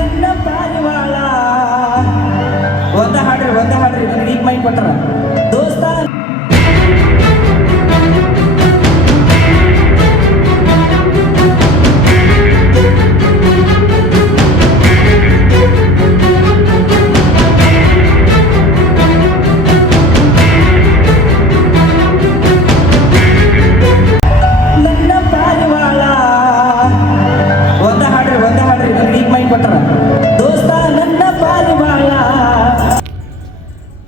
ನನ್ನ ಪಾರಿವಾಳ ಒಂದ ಹಾಡ್ರಿ ನನಗೆ ಈಗ ಮೈಕ್ ಕೊಟ್ಟರ ದೋಸ್ತ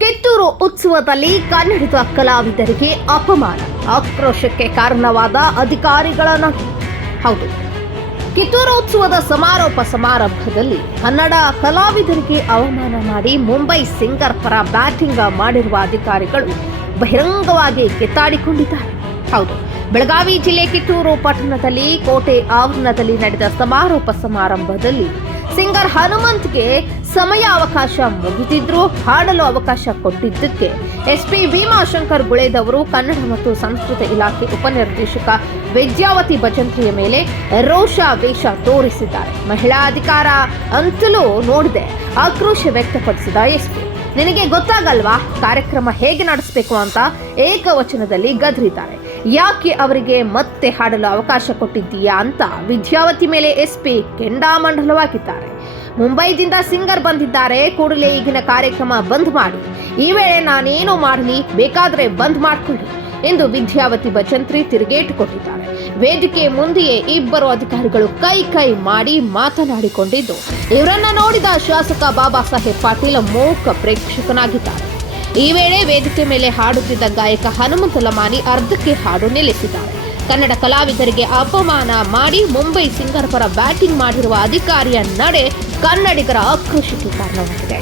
ಕಿತ್ತೂರು ಉತ್ಸವದಲ್ಲಿ ಕನ್ನಡದ ಕಲಾವಿದರಿಗೆ ಅಪಮಾನ, ಆಕ್ರೋಶಕ್ಕೆ ಕಾರಣವಾದ ಅಧಿಕಾರಿಗಳನ್ನ ಹೌದು, ಕಿತ್ತೂರು ಉತ್ಸವದ ಸಮಾರೋಪ ಸಮಾರಂಭದಲ್ಲಿ ಕನ್ನಡ ಕಲಾವಿದರಿಗೆ ಅವಮಾನ ಮಾಡಿ ಮುಂಬೈ ಸಿಂಗರ್ ಪರ ಬ್ಯಾಟಿಂಗ್ ಮಾಡಿರುವ ಅಧಿಕಾರಿಗಳು ಬಹಿರಂಗವಾಗಿ ಕಿತ್ತಾಡಿಕೊಂಡಿದ್ದಾರೆ. ಹೌದು, ಬೆಳಗಾವಿ ಜಿಲ್ಲೆ ಕಿತ್ತೂರು ಪಟ್ಟಣದಲ್ಲಿ ಕೋಟೆ ಆವರಣದಲ್ಲಿ ನಡೆದ ಸಮಾರೋಪ ಸಮಾರಂಭದಲ್ಲಿ ಸಿಂಗರ್ ಹನುಮಂತ್ಗೆ ಸಮಯಾವಕಾಶ ಮುಗಿದಿದ್ರೂ ಹಾಡಲು ಅವಕಾಶ ಕೊಟ್ಟಿದ್ದಕ್ಕೆ ಎಸ್ಪಿ ಭೀಮಾಶಂಕರ್ ಗುಳೇದವರು ಕನ್ನಡ ಮತ್ತು ಸಂಸ್ಕೃತಿ ಇಲಾಖೆ ಉಪನಿರ್ದೇಶಕ ವಿದ್ಯಾವತಿ ಭಜಂತ್ರಿಯ ಮೇಲೆ ರೋಷಾವೇಶ ತೋರಿಸಿದ್ದಾರೆ. ಮಹಿಳಾ ಅಧಿಕಾರ ಅಂತಲೂ ನೋಡದೆ ಆಕ್ರೋಶ ವ್ಯಕ್ತಪಡಿಸಿದ ಎಸ್ಪಿ, ನಿನಗೆ ಗೊತ್ತಾಗಲ್ವಾ ಕಾರ್ಯಕ್ರಮ ಹೇಗೆ ನಡೆಸಬೇಕು ಅಂತ ಏಕವಚನದಲ್ಲಿ ಗದರಿದ್ದಾರೆ. ಯಾಕೆ ಅವರಿಗೆ ಮತ್ತೆ ಹಾಡಲು ಅವಕಾಶ ಕೊಟ್ಟಿದ್ದೀಯಾ ಅಂತ ವಿದ್ಯಾವತಿ ಮೇಲೆ ಎಸ್ಪಿ ಕೆಂಡಾಮಂಡಲವಾಗಿದ್ದಾರೆ. ಮುಂಬೈದಿಂದ ಸಿಂಗರ್ ಬಂದಿದ್ದಾರೆ, ಕೂಡಲೇ ಈಗಿನ ಕಾರ್ಯಕ್ರಮ ಬಂದ್ ಮಾಡಿ, ಈ ವೇಳೆ ನಾನೇನು ಮಾಡಲಿ, ಬೇಕಾದ್ರೆ ಬಂದ್ ಮಾಡ್ಕೊಳ್ಳಿ ಎಂದು ವಿದ್ಯಾವತಿ ಭಜಂತ್ರಿ ತಿರುಗೇಟು ಕೊಟ್ಟಿದ್ದಾರೆ. ವೇದಿಕೆ ಮುಂದೆಯೇ ಇಬ್ಬರು ಅಧಿಕಾರಿಗಳು ಕೈ ಮಾಡಿ ಮಾತನಾಡಿಕೊಂಡಿದ್ದು, ಇವರನ್ನ ನೋಡಿದ ಶಾಸಕ ಬಾಬಾ ಸಾಹೇಬ್ ಪಾಟೀಲ್ ಮೂಕ ಪ್ರೇಕ್ಷಕನಾಗಿದ್ದಾರೆ. ಈ ವೇಳೆ ವೇದಿಕೆ ಮೇಲೆ ಹಾಡುತ್ತಿದ್ದ ಗಾಯಕ ಹನುಮಂತ ಲಮಾನಿ ಅರ್ಧಕ್ಕೆ ಹಾಡು ನಿಲ್ಲಿಸಿದ್ದಾರೆ. ಕನ್ನಡ ಕಲಾವಿದರಿಗೆ ಅಪಮಾನ ಮಾಡಿ ಮುಂಬೈ ಸಿಂಗರ್ ಪರ ಬ್ಯಾಟಿಂಗ್ ಮಾಡಿರುವ ಅಧಿಕಾರಿಯ ನಡೆ ಕನ್ನಡಿಗರ ಆಕ್ರೋಶಕ್ಕೆ ಕಾರಣವಾಗಿದೆ.